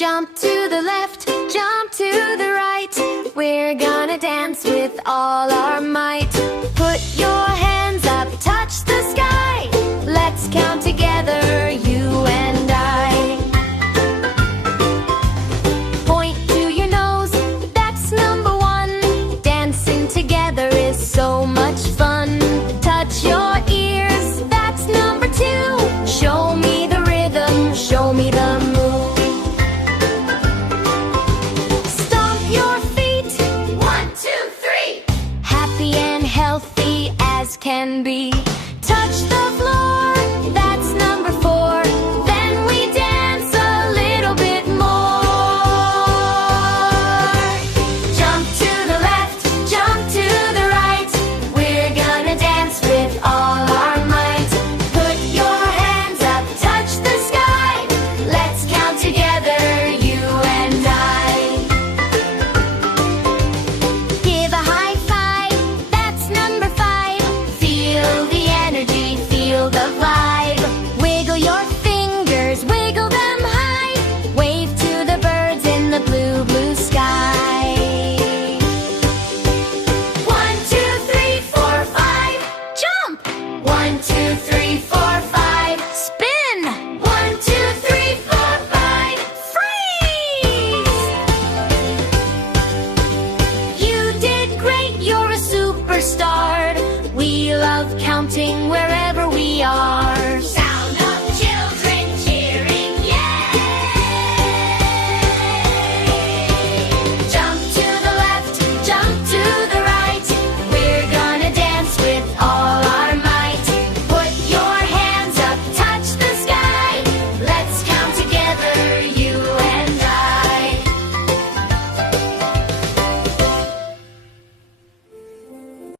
Jump to the left, jump to the right. We're gonna dance with all our might. Put your hands up, touch the sky. Let's count together.